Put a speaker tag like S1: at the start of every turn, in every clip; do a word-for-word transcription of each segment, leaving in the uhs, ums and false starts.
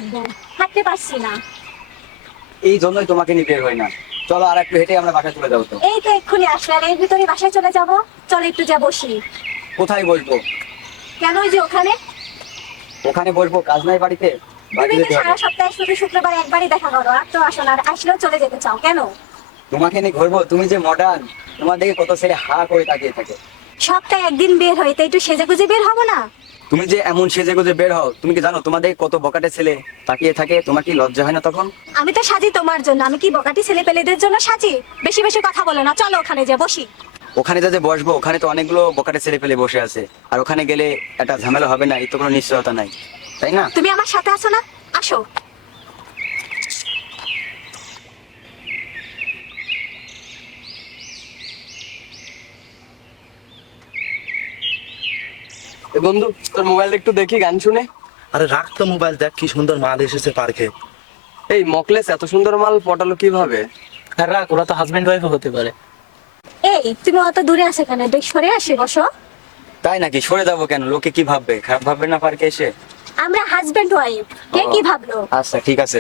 S1: হাঁটবো, হাঁটতে পারছি না।
S2: এই জন্যই তোমাকে নিয়ে বের হয় না। চলো আর একটু হেঁটে আমরা বাসায় চলে যাবো। তো
S1: এই তো এক্ষুনি আসলে, আর এর ভিতরে বাসায় চলে যাব। চলো একটু যা বসি।
S2: কোথায় বসবো?
S1: কেন, ওই যে ওখানে।
S2: ওখানে বসবো? কাজ নাই বাড়িতে?
S1: তুমি
S2: বাড়িতে
S1: তো
S2: যেতে
S1: সারা
S2: হবে।
S1: সপ্তাহে শুধু শুক্রবার একবারই দেখা করো, আর তো আসো না, আর আসলেও চলে যেতে চাও কেন?
S2: তোমাকে নিয়ে ঘুরবো? তুমি যে মডার্ন, তোমার দিকে কত ছেলে হা করে তাকিয়ে থাকে।
S1: সপ্তাহে একদিন বের হই, তাই একটু সেজে গুজে বের হবো না?
S2: তুমি যে এমন সেজে গুজে বের হও, তুমি কি জানো তোমাদের কত বকাটে ছেলে তাকিয়ে থাকে? তোমার কি লজ্জা হয় না তখন?
S1: আমি তো সাজি তোমার জন্য, আমি কি বকাটি ছেলে পেলেদের জন্য সাজি? বেশি বেশি কথা বলো না, চলো ওখানে যা বসি।
S2: ওখানে যাতে বসবো, ওখানে তো অনেকগুলো বকাটে ছেলে পেলে বসে আছে, আর ওখানে গেলে একটা ঝামেলা হবে না, এই তো কোনো নিশ্চয়তা নাই, তাই না?
S1: তুমি আমার সাথে আসো না, আসো।
S3: এ বন্ধু, তোর মোবাইলটা একটু দেখি, গান শুনে।
S4: আরে রাখ তো মোবাইল, দেখ কি সুন্দর মাল এসেছে পার্কে।
S3: এই মকলেস, এত সুন্দর মাল পটালো কিভাবে?
S5: আর রাখ, ওরা তো হাজবেন্ড ওয়াইফও হতে পারে।
S1: এই তুমি অত দূরে আসো কেন, দেখ সরে আসি, বসো।
S2: তাই নাকি? সরে যাবো কেন? লোকে কি ভাববে? খারাপ ভাববে না পার্কে এসে?
S1: আমরা হাজবেন্ড ওয়াইফ, কে কি ভাবলো?
S2: আচ্ছা ঠিক আছে।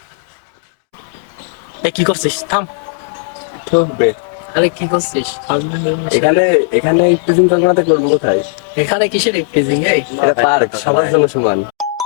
S5: এ কি করছিস? থাম।
S3: ঠকবে।
S5: আরে কি করছিস? হাজবেন্ড
S3: এখানে এখানে প্রিজম কল্পনাতে করবো কোথায়?
S5: এখানে কিসের ফ্রিজিং? এই
S3: এটা পার্ক, সবার জন্য সমান।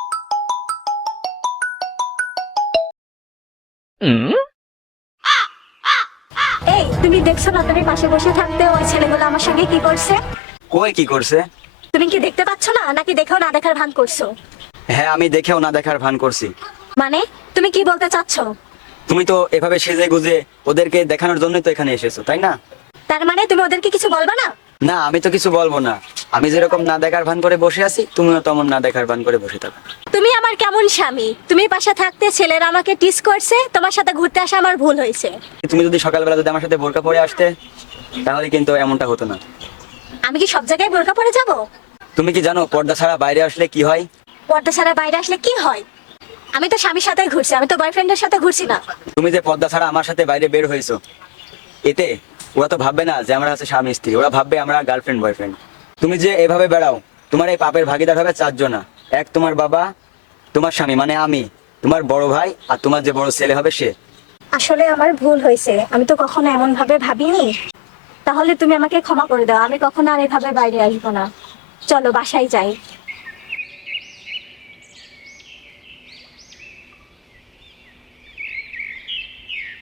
S1: এই তুমি দেখছো না, তুমি পাশে বসে থাকতে ওই ছেলেগুলো আমার সঙ্গে কি করছে?
S2: কই কি করছে?
S1: তুমি কি দেখতে পাচ্ছ না, নাকি দেখেও না দেখার ভান করছো?
S2: হ্যাঁ, আমি দেখেও না দেখার ভান করছি।
S1: মানে তুমি কি বলতে চাচ্ছ?
S2: তুমি তো এভাবে সেজে গুজে ওদেরকে দেখানোর জন্যই তো এখানে এসেছো, তাই না?
S1: তার মানে তুমি ওদেরকে কিছু বলবা না?
S2: না, আমি তো কিছু বলবো না। আমি যেরকম না দেখার ভান করে বসে আছি, তুমিও তেমন না দেখার ভান করে বসে থাকো।
S1: তুমি আমার কেমন স্বামী? তুমি পাশে থাকতে ছেলেরা আমাকে টিস করছে, তোমার সাথে ঘুরতে আসা আমার ভুল হয়েছে।
S2: তুমি যদি সকালবেলা যদি আমার সাথে বোরকা পরে আসতে, তাহলে কিন্তু এমনটা হতো না।
S1: আমি কি সব জায়গায় বোরকা পরে যাব?
S2: তুমি কি জানো পর্দা ছাড়া বাইরে আসলে কি হয়?
S1: পর্দা ছাড়া বাইরে আসলে কি হয়? আমি তো স্বামীর সাথে ঘুরছি, আমি তো বয়ফ্রেন্ডের সাথে ঘুরছি না।
S2: তুমি যে পর্দা ছাড়া আমার সাথে বাইরে বের হয়েছো, এতে ওরা তো ভাববে না যে আমরা হচ্ছে স্বামী স্ত্রী, ওরা ভাববে আমরা গার্লফ্রেন্ড বয়ফ্রেন্ড। তুমি যে এভাবে বেড়াও, তোমার এই পাপের ভাগিদার হবে চারজনা। এক তোমার বাবা, তোমার স্বামী মানে আমি, তোমার বড় ভাই, আর তোমার যে বড় ছেলে হবে সে।
S1: আসলে আমার ভুল হয়েছে, আমি তো কখনো এমন ভাবে ভাবিনি। তাহলে তুমি আমাকে ক্ষমা করে দাও, আমি কখনো আর এভাবে বাইরে আসবো না। চলো বাসায় যাই।